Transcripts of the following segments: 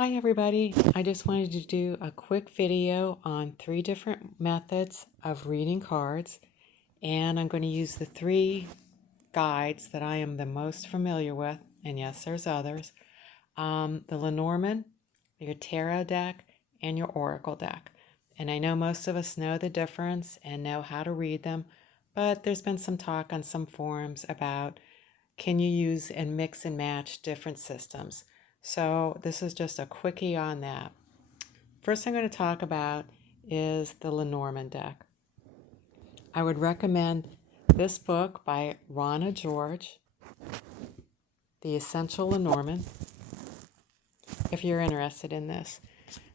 Hi everybody, I just wanted to do a quick video on 3 different methods of reading cards, and I'm going to use the 3 guides that I am the most familiar with, and yes, there's others. The Lenormand, your tarot deck, and your oracle deck. And I know most of us know the difference and know how to read them, but there's been some talk on some forums about can you use and mix and match different systems. So this is just a quickie on that. First I'm going to talk about is the Lenormand deck. I would recommend this book by Ronna George, The Essential Lenormand, if you're interested in this.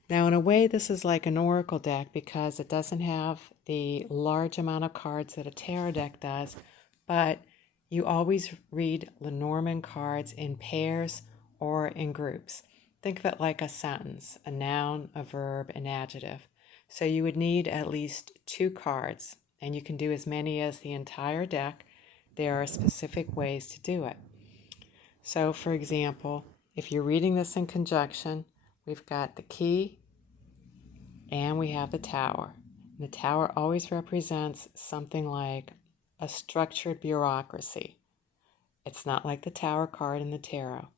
Now in a way this is like an oracle deck because it doesn't have the large amount of cards that a tarot deck does, but you always read Lenormand cards in pairs or in groups. Think of it like a sentence, a noun, a verb, an adjective. So you would need at least 2 cards, and you can do as many as the entire deck. There are specific ways to do it. So for example, if you're reading this in conjunction, we've got the key and we have the tower. And the tower always represents something like a structured bureaucracy. It's not like the tower card in the tarot.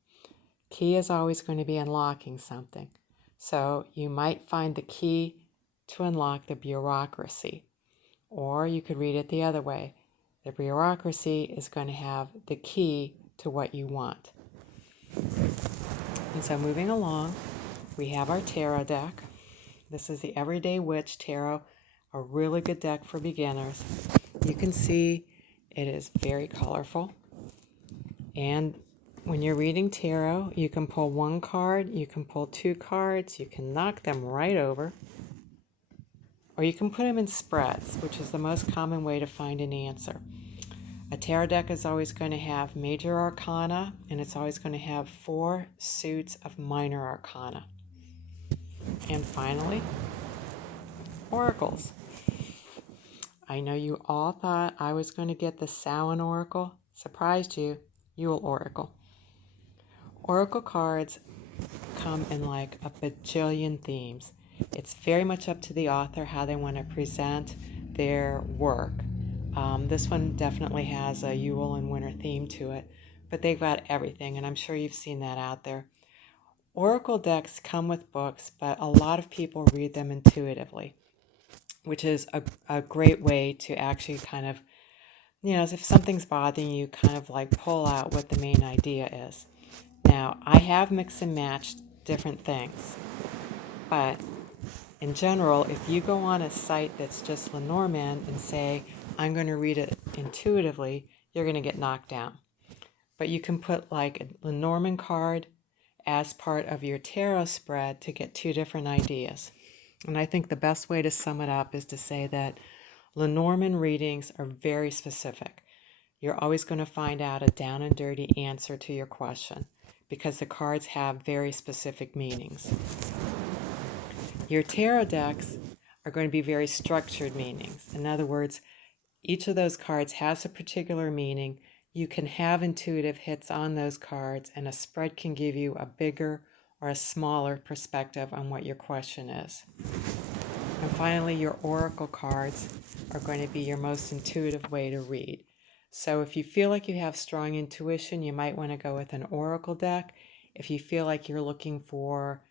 Key is always going to be unlocking something. So you might find the key to unlock the bureaucracy. Or you could read it the other way. The bureaucracy is going to have the key to what you want. And so moving along, we have our tarot deck. This is the Everyday Witch Tarot, a really good deck for beginners. You can see it is very colorful. And when you're reading tarot, you can pull 1 card, you can pull 2 cards, you can knock them right over, or you can put them in spreads, which is the most common way to find an answer. A tarot deck is always going to have major arcana, and it's always going to have 4 suits of minor arcana. And finally, oracles. I know you all thought I was going to get the Samhain oracle. Surprised you, Yule oracle. Oracle cards come in like a bajillion themes. It's very much up to the author how they want to present their work. This one definitely has a Yule and winter theme to it, but they've got everything, and I'm sure you've seen that out there. Oracle decks come with books, but a lot of people read them intuitively, which is a great way to actually kind of, as if something's bothering you, kind of like pull out what the main idea is. Now, I have mixed and matched different things, but in general, if you go on a site that's just Lenormand and say, I'm going to read it intuitively, you're going to get knocked down. But you can put like a Lenormand card as part of your tarot spread to get 2 different ideas. And I think the best way to sum it up is to say that Lenormand readings are very specific. You're always going to find out a down and dirty answer to your question because the cards have very specific meanings. Your tarot decks are going to be very structured meanings. In other words, each of those cards has a particular meaning. You can have intuitive hits on those cards, and a spread can give you a bigger or a smaller perspective on what your question is. And finally, your oracle cards are going to be your most intuitive way to read. So if you feel like you have strong intuition, you might want to go with an oracle deck. If you feel like you're looking for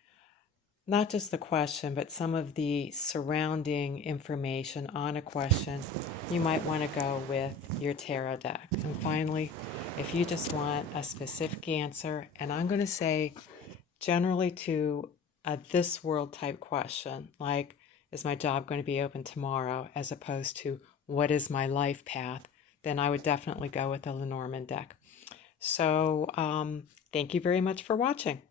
not just the question, but some of the surrounding information on a question, you might want to go with your tarot deck. And finally, if you just want a specific answer, and I'm going to say generally to a this world type question, like, is my job going to be open tomorrow, as opposed to what is my life path, then I would definitely go with the Lenormand deck. So thank you very much for watching.